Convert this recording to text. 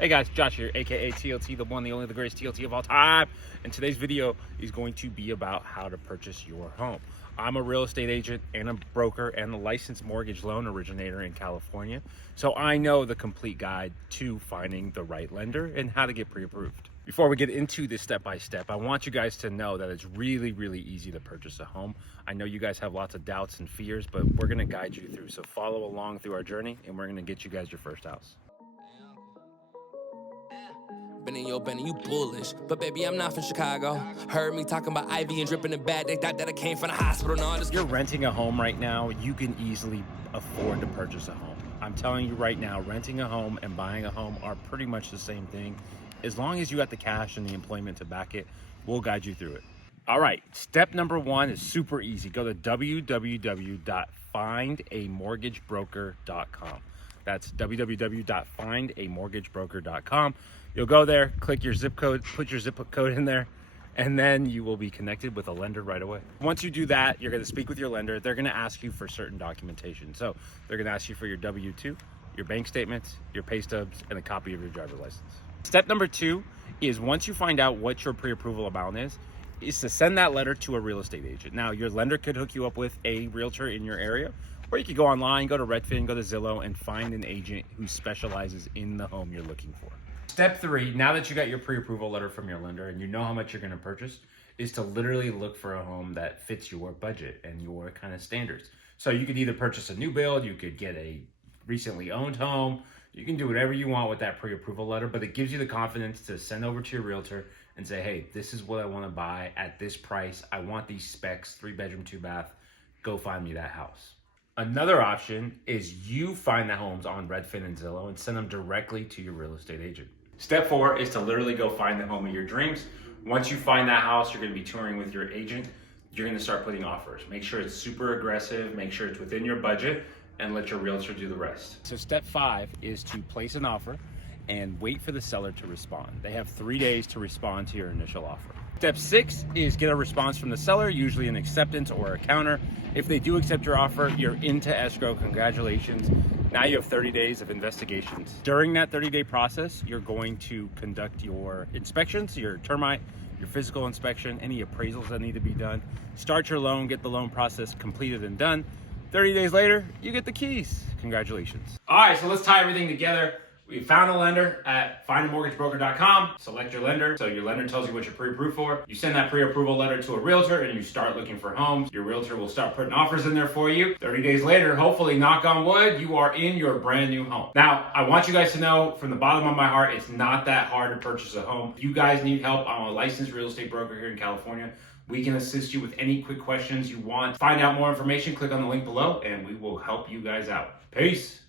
Hey guys, Josh here, aka TLT, the one, the only, the greatest TLT of all time. And today's video is going to be about how to purchase your home. I'm a real estate agent and a broker and a licensed mortgage loan originator in California. So I know the complete guide to finding the right lender and how to get pre-approved. Before we get into this step-by-step, I want you guys to know that it's really, really easy to purchase a home. I know you guys have lots of doubts and fears, but we're gonna guide you through. So follow along through our journey and we're gonna get you guys your first house. Benny, you bullish. But baby, I'm not from Chicago. Heard me talking about Ivy and dripping in bad. They thought that I came from the hospital. No, I'm just... If you're renting a home right now, you can easily afford to purchase a home. I'm telling you right now, renting a home and buying a home are pretty much the same thing. As long as you got the cash and the employment to back it, we'll guide you through it. All right, step number one is super easy. Go to www.findamortgagebroker.com. That's www.findamortgagebroker.com. You'll go there, click your zip code, put your zip code in there, and then you will be connected with a lender right away. Once you do that, you're going to speak with your lender. They're going to ask you for certain documentation. So they're going to ask you for your W-2, your bank statements, your pay stubs, and a copy of your driver's license. Step number two is once you find out what your pre-approval amount is to send that letter to a real estate agent. Now, your lender could hook you up with a realtor in your area, or you could go online, go to Redfin, go to Zillow, and find an agent who specializes in the home you're looking for. Step three, now that you got your pre-approval letter from your lender and you know how much you're going to purchase, is to literally look for a home that fits your budget and your kind of standards. So you could either purchase a new build, you could get a recently owned home, you can do whatever you want with that pre-approval letter, but it gives you the confidence to send over to your realtor and say, hey, this is what I want to buy at this price. I want these specs, 3-bedroom, 2-bath. Go find me that house. Another option is you find the homes on Redfin and Zillow and send them directly to your real estate agent. Step four is to literally go find the home of your dreams. Once you find that house, you're going to be touring with your agent. You're going to start putting offers. Make sure it's super aggressive. Make sure it's within your budget and let your realtor do the rest. So step five is to place an offer and wait for the seller to respond. They have 3 days to respond to your initial offer. Step six is get a response from the seller, usually an acceptance or a counter. If they do accept your offer, you're into escrow. Congratulations. Now you have 30 days of investigations. During that 30-day process, you're going to conduct your inspections, your termite, your physical inspection, any appraisals that need to be done. Start your loan, get the loan process completed and done. 30 days later, you get the keys. Congratulations. All right, so let's tie everything together. We found a lender at findamortgagebroker.com. Select your lender. So your lender tells you what you're pre-approved for. You send that pre-approval letter to a realtor and you start looking for homes. Your realtor will start putting offers in there for you. 30 days later, hopefully, knock on wood, you are in your brand new home. Now, I want you guys to know from the bottom of my heart, it's not that hard to purchase a home. If you guys need help, I'm a licensed real estate broker here in California. We can assist you with any quick questions you want. Find out more information, click on the link below, and we will help you guys out. Peace.